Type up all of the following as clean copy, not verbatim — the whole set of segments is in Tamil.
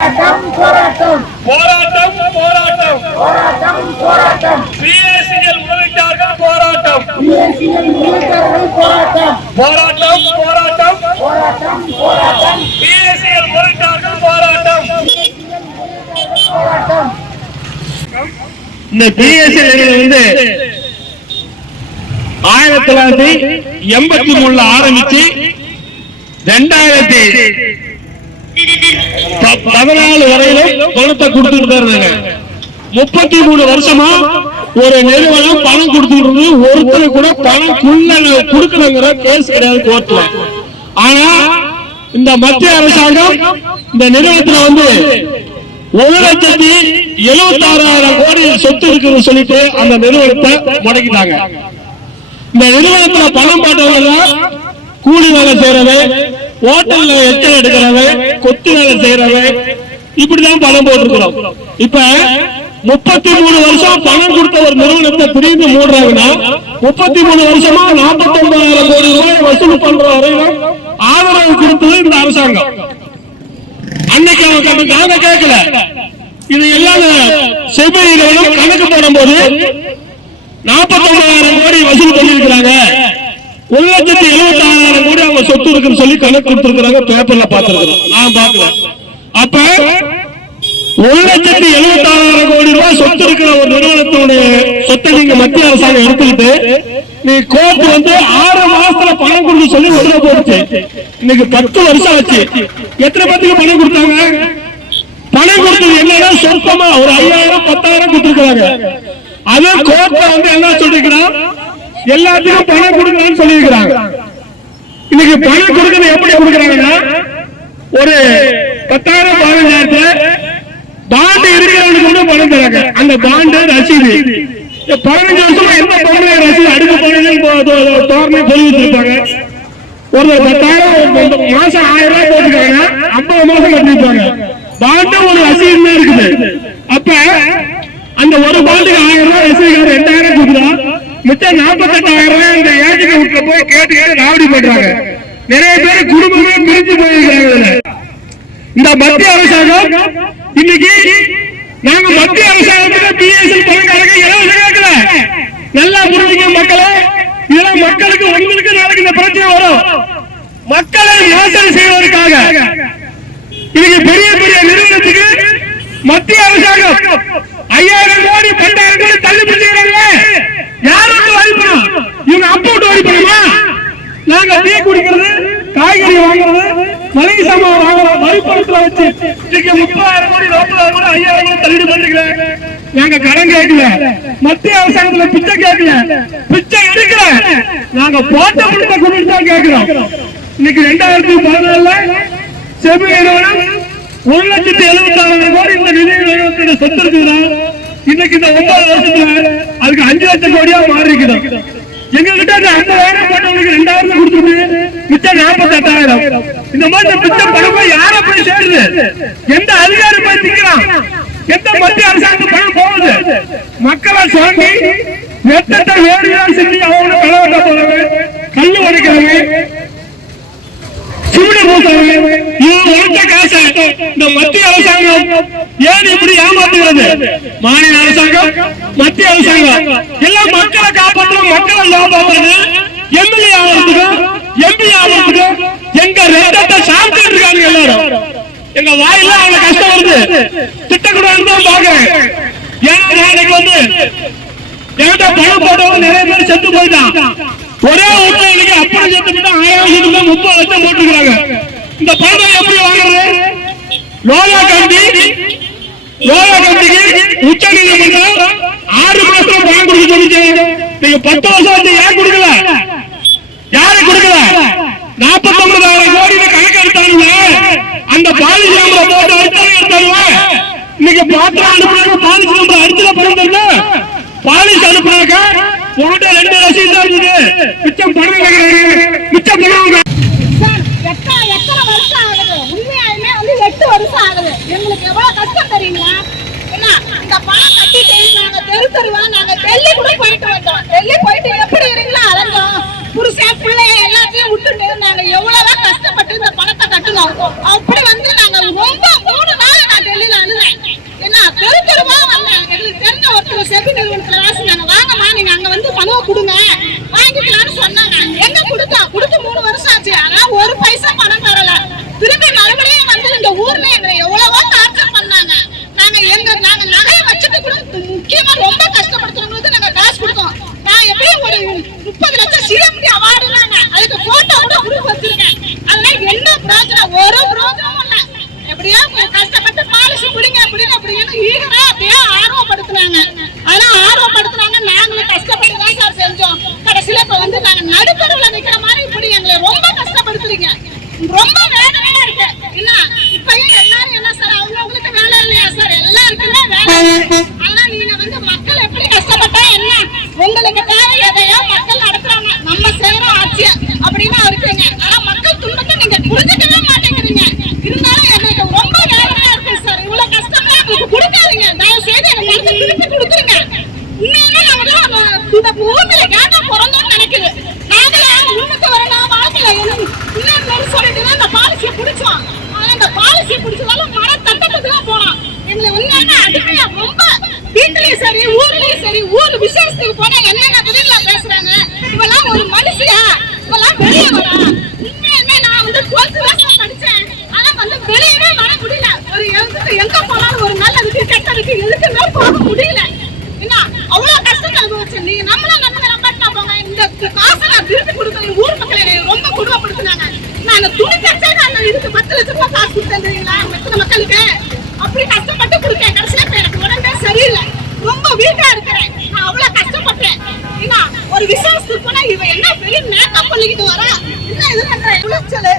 போராட்டம் போராட்டம் போராட்டம் போராட்டம் போராட்டம் பிஎஸ்சிஎல் முதலீட்டாளர்கள் போராட்டம் போராட்டம் போராட்டம் போராட்டம் போராட்டம் போராட்டம் பிஎஸ்சிஎல் முதலீட்டாளர்கள் போராட்டம் போராட்டம். இந்த பிஎஸ்சிஎல் வந்து 1983 ஆரம்பிச்சு 2014 வரையிலும் பணத்தை கொடுத்துட்டு இருந்தாங்க. 33 வருஷமா ஒரு நிறுவனம் பணம் கொடுத்துட்டு ஒருத்தர் கூட பணம் கொடுக்கணுங்கிற கேஸ் கிடையாது கோர்ட்ல. ஆனா இந்த மத்திய அரசாங்கம் இந்த நிறுவனத்துல வந்து 1,76,000 கோடி சொத்து இருக்குன்னு சொல்லிட்டு அந்த நிறுவனத்தை முடக்கிட்டாங்க. இந்த நிறுவனத்துல பணம் போட்டவங்க கூலி வேலை செய்யறது, ஹோட்டல்ல எச்சம் எடுக்கிறது, கொத்து வேலை செய்யறது, இப்படிதான் பணம் போட்டிருக்கிறோம். இப்ப 33 வருஷம் பணம் கொடுத்த ஒரு நிறுவனத்தை திடீர்னு மூடுறாங்கன்னா 33 வருஷமா 49,000 கோடி ரூபாய் வசூல் பண்ற வரையிலும் ஆதரவு கொடுத்தது இந்த அரசாங்கம். அன்னைக்கு அவங்க கேட்கல. இது எல்லாம் செபியிலும் கணக்கு போடும்போது 49,000 கோடி வசூல் பண்ணிருக்கிறாங்க, 1,76,000 கோடி அவங்க சொத்து இருக்குன்னு சொல்லி கணக்கு கொடுத்திருக்கிறாங்க. பேப்பர்ல பாத்துருக்கிறோம், நான் பாக்கல. அப்ப 1,76,000 கோடி ரூபாய் சொத்து இருக்கிற ஒரு நிறுவனத்துடைய சொத்தை நீங்க மத்திய அரசாங்கம் எடுத்துக்கிட்டு நீ கோர்ட் வந்து 6 மாசத்துல பணம் கொடுக்க சொல்லி உடனே போடுச்சு. இன்னைக்கு 10 வருஷம் ஆச்சு. எத்தனை பேருக்கு பணம் கொடுத்தாங்க? பணம் கொடுத்தது என்னன்னா சொற்பமா ஒரு 5,000 10,000 கொடுத்திருக்காங்க. அது கோர்ட்ல வந்து என்ன சொல்லிருக்கிறான், எல்லாத்துக்கும் பணம் கொடுக்கணும்னு சொல்லியிருக்கிறாங்க. இன்னைக்கு பணம் கொடுக்கணும் எப்படி கொடுக்கறாங்கன்னா ஒரு 10,000 15,000 பாண்டு இருக்கிறவங்களுக்கு வந்து பணம் தராங்க. அந்த பாண்டு ரசீது 15 வருஷமா எந்த பொருளை ரசீது அடுத்த தோரணை சொல்லி வச்சிருப்பாங்க. ஒரு 10,000 மாசம் 1,000 ரூபாய் போட்டுக்காங்க, 50 மாசம் கட்டிருப்பாங்க. பாண்டு ஒரு ரசீது இருக்குது. அப்ப அந்த ஒரு பாண்டுக்கு 1,000 ரூபாய் ரசீது 2,000 கொடுக்குறா, மிச்சம் 48,000 ரூபாய் இந்த ஏஜென்ட் வீட்டுல போய் கேட்டு ராவடி பண்றாங்க. நிறைய பேர் குடும்பமே பிரிஞ்சு போயிருக்காங்க. இந்த மத்திய அரசாங்கம் இன்னைக்கு நாங்க மத்திய அரசாங்கத்துக்கு பிஎஸ்எல் பணக்காரங்க இலவசம் கேட்கல. நல்லா புரிஞ்சுக்க மக்களே, இதெல்லாம் மக்களுக்கு உங்களுக்கு நாளைக்கு இந்த பிரச்சனை வரும். மக்களை மோசடி செய்வதற்காக இன்னைக்கு பெரிய பெரிய நிறுவனத்துக்கு மத்திய அரசாங்கம் 5,000 கோடி 10,000 கோடி தள்ளுபடி செய்யறாங்க. யாருக்கு வரி பணம்? இவங்க அப்போட்டு வரி பணமா? நாங்க டீ குடிக்கிறது, காய்கறி வாங்குறது, மளிகை சாமான் வாங்குறது வரி பணத்துல வச்சு இன்னைக்கு 30,000 கோடி 40,000 கோடி 5,000 கோடி தள்ளுபடி பண்றீங்களே. நாங்க கடன் கேட்கல, மத்திய அரசாங்கத்துல பிச்சை கேட்கல, பிச்சை எடுக்கல, நாங்க போட்ட பணத்தை கொண்டு தான் கேட்கிறோம். இன்னைக்கு 2014 செபி நிறுவனம் 1,76,000 கோடி இந்த நிதி நிறுவனத்தோட சொத்து இருக்குதுன்னா இன்னைக்கு இந்த 9 வருஷத்துல அதுக்கு 5 லட்சம் கோடியா மாறி இருக்குது. எங்க கிட்ட 50,000 போட்டவங்களுக்கு 2,000 கொடுத்துட்டு மிச்சம் 48,000. இந்த மாதிரி மிச்சம் பணம் யார போய் சேருது? எந்த அதிகாரி போய் திக்கிறான்? எந்த மத்திய அரசாங்கம் பணம் போகுது? மக்களை சுரண்டி வெட்டத்தை வேடிதான் செஞ்சு அவங்க களவட்ட போறாங்க, கல்லு உடைக்கிறாங்க, சிவிட போட்டாங்க. இது உழைச்ச காசை இந்த மத்திய அரசாங்கம் ஏன் இப்படி ஏமாத்துகிறது? மாநில அரசாங்கம், மத்திய அரசாங்கம் எல்லாம் மக்களை காப்பாற்றணும், மக்களை லாபம் எம்எல்ஏ ஆகிறதுக்கும் எம்பி ஆகிறதுக்கும் எங்க ரத்தத்தை சாப்பிட்டு இருக்காங்க. எல்லாரும் எங்க வாயில அவங்க கஷ்டம் வருது, திட்டக்கூடாது தான் பாக்குறேன். ஏன்னா நாளைக்கு வந்து என்கிட்ட பணம் போட்டவங்க நிறைய பேர் செத்து போயிட்டான். ஒரே வீட்டுல இன்னைக்கு அப்படி செத்து 1000 30 லட்சம் போட்டுருக்காங்க. இந்த பணம் எப்படி வாங்குறது? லோயா காந்திக்கு உச்ச நீதிமன்றம் 6 மாசத்துல பணம் கொடுக்க சொல்லிச்சு. நீங்க 10 வருஷம் ஏன் கொடுக்கல? யாரு கொடுக்கல? 49,000 கோடி கணக்கு எடுத்தாங்க. அந்த பாலிசி நம்பரை போட்டு அடித்தாங்க எடுத்தாங்க. இன்னைக்கு பாத்திரம் அனுப்புறாங்க, பாலிசி நம்பர் அடிச்சுல பணம் தரல. பாலிசி அனுப்புறாங்க, உங்கள்கிட்ட 2 ரசீது தான் இருக்குது, மிச்சம் பணம் கேட்கறாங்க, மிச்சம் பணம். எத்தனை வருஷம் ஆகுது? உண்மையாலுமே 8 வருஷம் ஆகுது. எங்களுக்கு எவ்வளவு கஷ்டம் தெரியுங்களா? இந்த பணம் கட்டிட்டு நாங்க தெருவா நாங்க டெல்லி கூட போயிட்டு வந்தோம். டெல்லி போயிட்டு எப்படி இருங்களா அலைஞ்சோம். புருஷன் பிள்ளைய எல்லாத்தையும் விட்டுட்டு நாங்க எவ்வளவு கஷ்டப்பட்டு இந்த பணத்தை கட்டணும். அப்படி வந்து நாங்க ரொம்ப 3 நாள் பாலிசி பிடிங்க பிடிங்க அப்படின்னு ஈகரா அப்படியே ஆர்வப்படுத்தினாங்க. ஆனா ஆர்வப்படுத்தினாங்க, நாங்களும் கஷ்டப்பட்டு தான் சார் செஞ்சோம். கடைசியில இப்ப வந்து நாங்க நடுத்தருவுல நிக்கிற மாதிரி இப்படி எங்களை ரொம்ப கஷ்டப்படுத்துறீங்க. ரொம்ப வேதனையா இருக்கு. என்ன இப்பயும் எல்லாரும் என்ன சார் அவங்களுக்கு வேலை இல்லையா சார்? எல்லாருக்குமே வேலை. ஆனா நீங்க வந்து மக்கள் எப்படி கஷ்டப்பட்டா என்ன? உங்களுக்கு தேவை எதையோ மக்கள் நடத்துறாங்க, நம்ம செய்யறோம் ஆட்சியா அப்படின்னு இருக்குங்க. ஆனா மக்கள் துன்பத்தை நீங்க புரிஞ்சுக்கவே மாட்டேங்கிறீங்க. இருந்தாலும் எங்களுக்கு ரொம்ப வேதனையா இருக்கு சார். இவ்வளவு கஷ்டம்லாம் எங்களுக்கு கொடுக்காதீங்க. தயவு செய்து எனக்கு திருப்பி கொடுத்துருங்க. உண்மையுமே நாங்க இந்த பூமியில கேட்டா பிறந்தோம்னு நினைக்குது. நாங்களும் உண்மைக்கு வரலாம் வாழ்க்கையில இன்னும் சொல்லிட்டு தான் இந்த பாலிசியை பிடிச்சோம். ஆனா இந்த பாலிசியை பிடிச்சதால மன தட்டத்துக்கு தான் போனோம். எங்களை உண்மையான அடிமையா ரொம்ப வீட்டுலயும் சரி ஊர்லயும் சரி ஊர் விசேஷத்துக்கு போனா என்னென்ன விதங்களா பேசுறாங்க. இவெல்லாம் ஒரு மனுஷியா? இவெல்லாம் வெளியே வரா? உண்மையுமே நான் வந்து 12th தான் படிச்சேன். ஆனா வந்து வெளியவே வர முடியல. ஒரு எங்க போனாலும் ஒரு நல்லதுக்கு கெட்டதுக்கு எதுக்குமே போக முடியல. என்ன அவ்வளவு கஷ்டத்தை அனுபவிச்சு நீங்க நம்மளும் நம்பினா போங்க. இந்த காசை நான் திருப்பி கொடுக்கணும். ஊர் மக்களை ரொம்ப குடும்பப்படுத்தினாங்க. நான் துணி கட்சை நான் இதுக்கு 10 லட்சம் ரூபாய் காசு கொடுத்தேன் தெரியுங்களா மற்ற மக்களுக்கு. அப்படி கஷ்டப்பட்டு கொடுத்தேன். கடைசியில இப்ப எனக்கு உடம்பே சரியில்லை. ரொம்ப வீட்டா இருக்கிறேன். நான் அவ்வளவு கஷ்டப்பட்டேன். என்ன ஒரு விசேஷத்துக்கு போனா இவ என்ன பெரிய மேக்கப் பண்ணிக்கிட்டு வரா? என்ன இது உளைச்சல்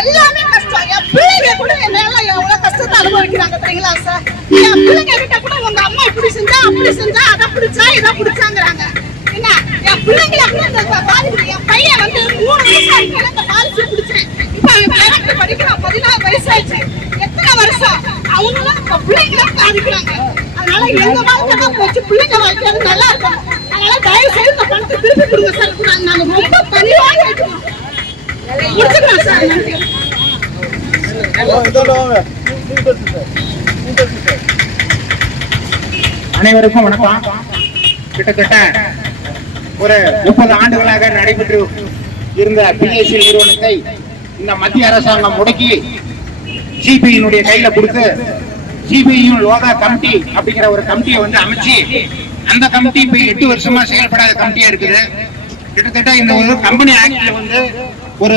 எல்லாமே கஷ்டம். என் பிள்ளைங்க கூட என்னால எவ்வளவு கஷ்டத்தை அனுபவிக்கிறாங்க தெரியுங்களா சார்? என் பிள்ளைங்க கிட்ட கூட உங்க அம்மா இப்படி செஞ்சா அப்படி செஞ்சா அதை பிடிச்சா இதை பிடிச்சாங்கிறாங்க. என்ன என் பிள்ளைங்கள கூட இந்த பாதிப்பு. என் பையன் வந்து 3 வயசா இருக்கிற இந்த பாலிசி பிடிச்சேன். இப்ப அவன் 12th படிக்கிறான். 14 வயசாச்சு. எத்தனை வருஷம் அவங்களும் இப்ப பிள்ளைங்கள பாதிக்கிறாங்க. அதனால எங்க வாழ்க்கை தான் போச்சு. பிள்ளைங்க வாழ்க்கை நல்லா இருக்கும். அதனால தயவு செய்து இந்த பணத்தை திருப்பி கொடுங்க சார். நாங்க ரொம்ப பணிவாக இருக்கோம். முடிச்சுக்கலாம் சார். நன்றி. அனைவருக்கும் வணக்கம். கிட்டத்தட்ட ஒரு 30 ஆண்டுகளாக நடைபெற்று இருந்த பிஎஸ்சி நிறுவனத்தை இந்த மத்திய அரசாங்கம் முடக்கி சிபிஐனுடைய கையில கொடுத்து சிபிஐயும் லோகா கமிட்டி அப்படிங்கிற ஒரு கமிட்டியை வந்து அமைச்சு அந்த கமிட்டி இப்ப 8 வருஷமா செயல்படாத கமிட்டியா இருக்குது. கிட்டத்தட்ட இந்த ஒரு கம்பெனி ஆக்ட்ல வந்து ஒரு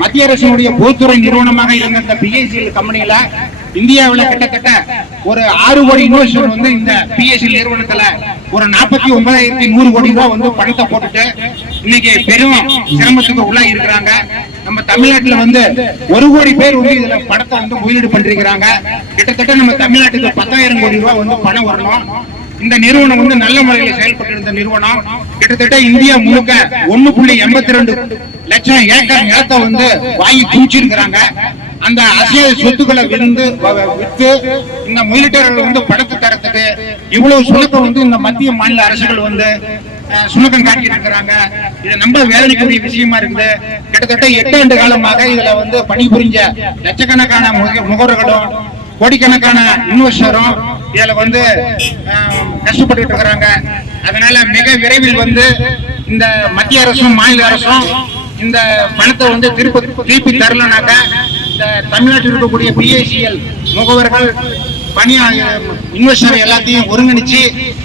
மத்திய அரசினுடைய பொதுத்துறை நிறுவனமாக இருந்த இந்த பிஎஸ்சிஎல் கம்பெனியில இந்தியாவில் கிட்டத்தட்ட ஒரு 6 கோடி இன்வெஸ்டர் வந்து இந்த பிஎஸ்சிஎல் நிறுவனத்துல ஒரு 49,100 கோடி ரூபாய் வந்து பணத்தை போட்டுட்டு இன்னைக்கு பெரும் சிரமத்துக்கு உள்ளாகி இருக்கிறாங்க. நம்ம தமிழ்நாட்டுல வந்து 1 கோடி பேர் வந்து இதுல பணத்தை வந்து முதலீடு பண்ணிருக்கிறாங்க. கிட்டத்தட்ட நம்ம தமிழ்நாட்டுக்கு 10,000 கோடி ரூபாய் வந்து பணம் வரணும். இந்த நிறுவனம் வந்து நல்ல முறையில் செயல்பட்டு இருந்த நிறுவனம். கிட்டத்தட்ட இந்தியா முழுக்க 1.82 லட்சம் ஏக்கர் நிலத்தை வந்து வாங்கி குவிச்சிருக்கிறாங்க. அந்த அசைய சொத்துக்களை விற்று இந்த முதலீட்டாளர்கள் வந்து பணத்தை தரத்துக்கு இவ்வளவு சுணக்கம் வந்து இந்த மத்திய மாநில அரசுகள் வந்து சுணக்கம் காட்டி இருக்கிறாங்க. இது ரொம்ப வேதனைக்குரிய விஷயமா இருக்குது. கிட்டத்தட்ட 8 ஆண்டு காலமாக இதுல வந்து பணிபுரிஞ்ச லட்சக்கணக்கான முகவர்களும் கோடிக்கணக்கான இன்வெஸ்டரும் இதுல வந்து கஷ்டப்பட்டு இருக்கிறாங்க. அதனால மிக விரைவில் வந்து இந்த மத்திய அரசும் மாநில அரசும் இந்த பணத்தை வந்து திருப்பி தரலனாக்க இந்த தமிழ்நாட்டில் இருக்கக்கூடிய பிஎஸ்சிஎல் முகவர்கள் இன்வெஸ்டர் எல்லாத்தையும் ஒருங்கிணைச்சு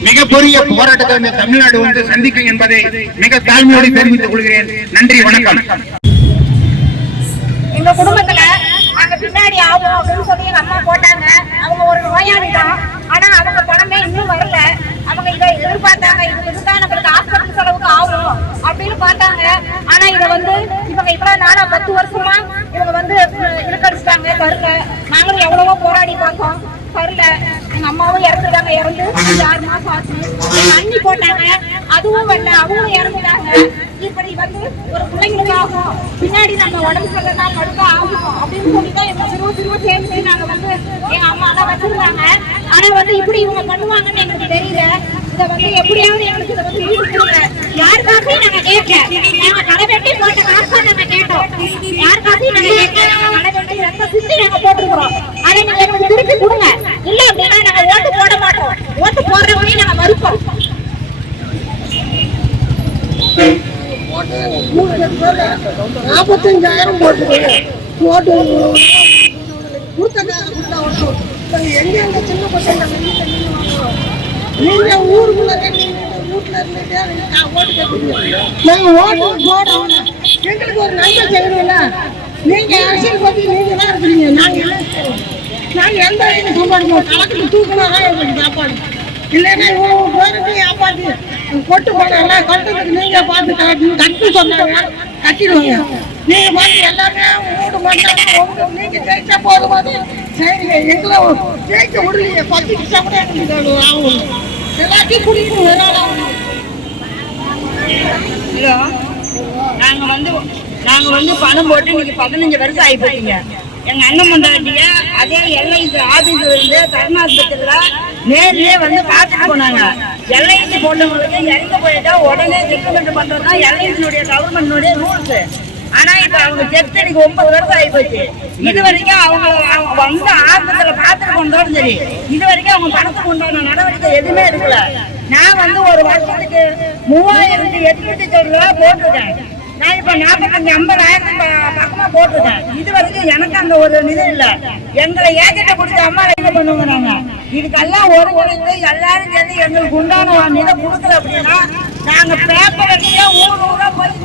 மிகப்பெரிய போராட்டத்தை இந்த தமிழ்நாடு வந்து சந்திக்கும் என்பதை மிக தாழ்மையோடு தெரிவித்துக் கொள்கிறேன். நன்றி, வணக்கம். எங்க குடும்பத்துல நாங்க பின்னாடி ஆகும் அப்படின்னு சொல்லி எங்க அம்மா போட்டாங்க. அவங்க ஒரு நோயாளி தான். ஆனா அவங்க பணமே இன்னும் வரல. அவங்க இதை எதிர்பார்த்தாங்க. இது இருந்தா நம்மளுக்கு ஹாஸ்பிட்டல் செலவுக்கு ஆகும் அப்படின்னு பார்த்தாங்க. ஆனா இதை வந்து இவங்க இவ்வளவு நாளா 10 வருஷமா இவங்க வந்து இழுக்கடிச்சிட்டாங்க. தரல. நாங்களும் எவ்வளவோ போராடி பார்த்தோம், தரல. எங்க அம்மாவும் இறந்துட்டாங்க. இறந்து 6 மாசம் ஆச்சு. தண்ணி போட்டாங்க, அதுவும் வரல. அவங்களும் இறந்துட்டாங்க. இப்படி வந்து ஒரு பிள்ளைங்களுக்கு ஆகும், பின்னாடி நம்ம உடம்பு சரியில்லைனா படுக்க ஆகும் அப்படின்னு சொல்லிதான் எங்க சிறுவ சேர்ந்து நாங்க வந்து எங்க அம்மா எல்லாம் வச்சிருந்தாங்க. ஆனா வந்து இப்படி இவங்க பண்ணுவாங்கன்னு எங்களுக்கு தெரியல. இதை வந்து எப்படியாவது எங்களுக்கு இதை வந்து ஈடு கொடுங்க. யாருக்காகவும் நாங்க கேட்கல. நாங்க கடை வெட்டி போட்ட காசா நாங்க கேட்டோம். யாருக்காகவும் நாங்க கேட்கல. நாங்க கடை வெட்டி ரத்த சிந்தி நாங்க போட்டுக்கிறோம். அதை நீங்க எங்களுக்கு திருப்பி கொடுங்க. இல்ல அப்படின்னா நாங்க ஓட்டு போட மாட்டோம். ஓட்டு போடுறவங்களையும் நாங்க மறுப்போம். 45,000 போட்டுருக்கோம். போட்டு எங்க சின்ன பசங்க நீங்க ஊருக்குள்ள வீட்டுல இருந்துட்டு ஓட்டு கேட்குறீங்க. நாங்க ஓட்டு போடுறோம். எங்களுக்கு ஒரு நன்மை செய்யணும்ல. நீங்க அரசியல் பத்தி நீங்க தான் இருக்கிறீங்க. நாங்க என்ன நாங்க எந்த வரைக்கும் சம்பாதிக்கணும் கலக்கிட்டு தூக்கினாதான் எங்களுக்கு சாப்பாடு இல்லைன்னா இவ்வளவு பேருக்கு காப்பாத்தி கொட்டு போனாங்க கட்டுறதுக்கு நீங்க பார்த்து கட்டு சொன்னாங்க கட்டிடுவாங்க நீங்க பார்த்து எல்லாமே வீடு மாட்டாங்க நீங்க ஜெயிச்சா போதும் போது சரிங்க எங்களை ஜெயிக்க விடலையே 10 நிமிஷம் கூட எங்களுக்கு ஆகும் எல்லாத்தையும் குடிக்கணும் ஹலோ, நாங்க வந்து பணம் போட்டு இன்னைக்கு 15 வருஷம் ஆகி போட்டீங்க. எங்க அண்ணன் பொண்டாட்டிய அதே எல்ஐசி ஆபீஸ்ல இருந்து தர்மாஸ்பத்திரியில நேர்லயே வந்து பார்த்துட்டு போனாங்க. எல்ஐசி போட்டவங்களுக்கு இறந்து போயிட்டா உடனே செட்டில்மெண்ட் பண்றதுதான் எல்ஐசியுடைய கவர்மெண்ட்னுடைய ரூல்ஸ். ஆனா இப்ப அவங்க செத்து இன்னைக்கு 9 வருஷம் ஆகி போச்சு. இது வரைக்கும் அவங்க வந்து ஆஸ்பத்திரியில பார்த்துட்டு போனதோடு சரி, இது வரைக்கும் அவங்க பணத்துக்கு உண்டான நடவடிக்கை எதுவுமே எடுக்கல. நான் வந்து ஒரு வருஷத்துக்கு 3800 ரூபா போட்டிருக்கேன். நான் இப்ப 45,000 பக்கமா போட்டிருக்கேன். இது வரைக்கும் எனக்கு அந்த ஒரு நிதி இல்ல. எங்களை ஏஜென்ட கொடுத்த அம்மா என்ன பண்ணுவாங்க, நாங்க இதுக்கெல்லாம் ஒருங்கிணைந்து எல்லாரும் சேர்ந்து எங்களுக்கு உண்டான நிதி கொடுக்கல அப்படின்னா நாங்க பேப்பர் அடிச்சா ஊரா போய்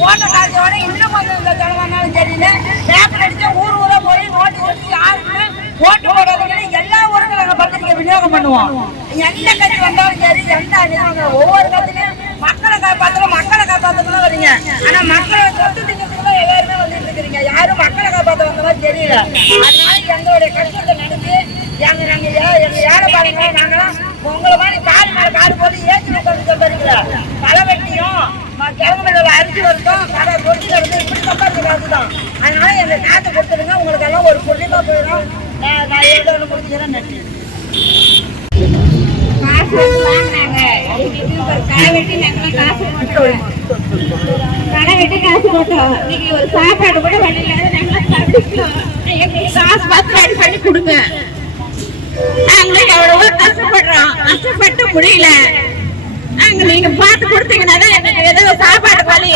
போட்ட காசோட இன்னும் கொஞ்சம் செலவானாலும் தெரியல. பேப்பர் அடிச்சா ஊரா போய் நோட்டீஸ் வச்சு யாருக்குமே ஓட்டு போடாதீங்கன்னு எல்லா ஊருக்கும் நாங்க பத்திரிக்கை விநியோகம் பண்ணுவோம். எந்த கட்சி வந்தாலும் சரி, எந்த ஒவ்வொரு கட்சியிலும் மக்களை காப்பாற்றலாம் வரீங்க. ஆனா மக்களை சொத்து திட்டத்துக்குலாம் எல்லாருமே வந்துட்டு இருக்கிறீங்க. யாரும் மக்களை காப்பாற்ற வந்த மாதிரி தெரியல. அதனால எங்களுடைய கஷ்டத்தை நடத்தி எங்க ஏழை பாருங்க, நாங்களாம் உங்களை மாதிரி காடு மேல காடு போட்டு ஏற்றி சம்பாதிக்கல. களை வெட்டியும் கிழமையில அரிசி வருஷம் கடை ரொட்டியில இருந்து இப்படி சம்பாதிக்க காசுதான். அதனால எங்க காசை கொடுத்துருங்க, உங்களுக்கு எல்லாம் ஒரு புள்ளிமா போயிடும். நான் ஏதோ முடிஞ்சுக்கிறேன். நன்றி. காசு வாங்கினாங்க, கடை வெட்டி நாங்களாம் காசு போட்டோம். கடை வெட்டி காசு போட்டோம். இன்னைக்கு ஒரு சாப்பாடு கூட வழியில நாங்களாம் சாப்பிடுறோம். எங்களுக்கு காசு பார்த்து ரெடி பண்ணி கொடுங்க. நாங்களுக்கு அவ்வளவா கஷ்டப்படுறோம், கஷ்டப்பட்டு முடியல. நாங்க நீங்க பார்த்து கொடுத்தீங்கன்னா தான் எங்களுக்கு ஏதோ சாப்பாடு வழி.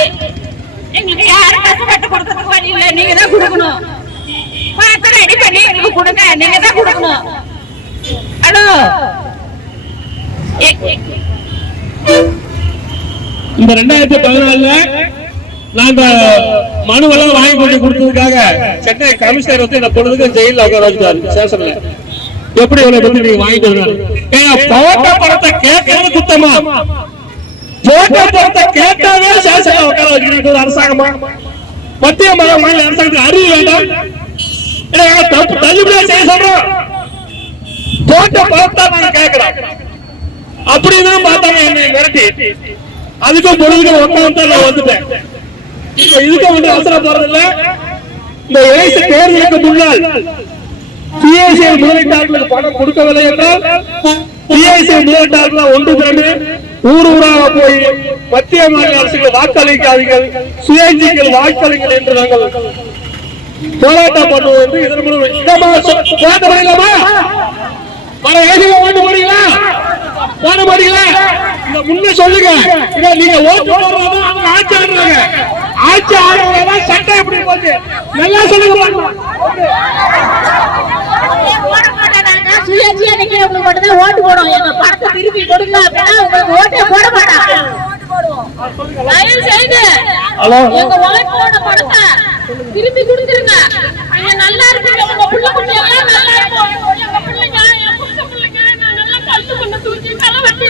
எங்களுக்கு யாரும் கஷ்டப்பட்டு கொடுக்கறதுக்கு வழி இல்லை, நீங்க தான் கொடுக்கணும். பார்த்து ரெடி பண்ணி எங்களுக்கு கொடுங்க, நீங்க தான் கொடுக்கணும். ஹலோ, இந்த 2014 நாங்க மனுவெல்லாம் வாங்கி கொண்டு கொடுத்ததுக்காக சென்னை கமிஷனர் வந்து இந்த பொழுதுக்கு ஜெயில உட்கார வச்சுட்டாரு ஸ்டேஷன்ல. எப்படி இவரை பத்தி நீங்க வாங்கிட்டு போட்ட பணத்தை கேட்கறது குத்தமா? போட்ட பணத்தை கேட்டாவே ஸ்டேஷன்ல உட்கார வச்சுக்கிட்டு அரசாங்கமா? மத்திய மாநில அரசாங்கத்துக்கு அறிவு வேண்டாம்? தள்ளுபடியா செய்ய சொல்றோம். போட்ட பணத்தை நாங்க கேட்கிறோம் அப்படின்னு பார்த்தாங்க என்னை மிரட்டி. அதுக்கும் பொழுதுக்கு உட்காந்து நான் வந்துட்டேன். இப்ப இதுக்கு வந்து அவசரம் போறதில்ல. இந்த இளைஞ தேர்தலுக்கு முன்னால் பிஐசிஐ முதலீட்டாளர்களுக்கு பணம் கொடுக்கவில்லை என்றால் பிஐசிஐ முதலீட்டாளர்கள் ஒன்று திரண்டு ஊராக போய் மத்திய மாநில அரசுகள் வாக்களிக்காதீர்கள், சுயேட்சைகள் வாக்களிங்கள் என்று நாங்கள் போராட்டம் பண்ணுவோம் என்று இதன் மூலம் போராட்டமா வர ஏசில ஓட்டு போறீங்களா? போட மாட்டீங்களா? இந்த முன்ன சொல்லுங்க. நீங்க ஓட்டு போடுறதா அவங்க ஆட்சி ஆடுறாங்க. ஆட்சி ஆடுறவங்க சட்டம் எப்படி போச்சு நல்லா சொல்லுங்க. சுயேட்சையா நீங்க உங்களுக்கு மட்டும்தான் ஓட்டு போடுவோம். எங்க பணத்தை திருப்பி கொடுங்க அப்படின்னா உங்களுக்கு ஓட்டே போட மாட்டாங்க. தயவு செய்து எங்க உழைப்போட பணத்தை திருப்பி கொடுத்துருங்க. நீங்க நல்லா இருப்பீங்க, உங்க புள்ள குட்டி எல்லாம் நல்லா இருக்கும். எங்க பிள்ளைங்க, என் புள்ள பிள்ளைங்க நான் நல்லா கஷ்டப்பட்டு தூக்கி களை வெட்டி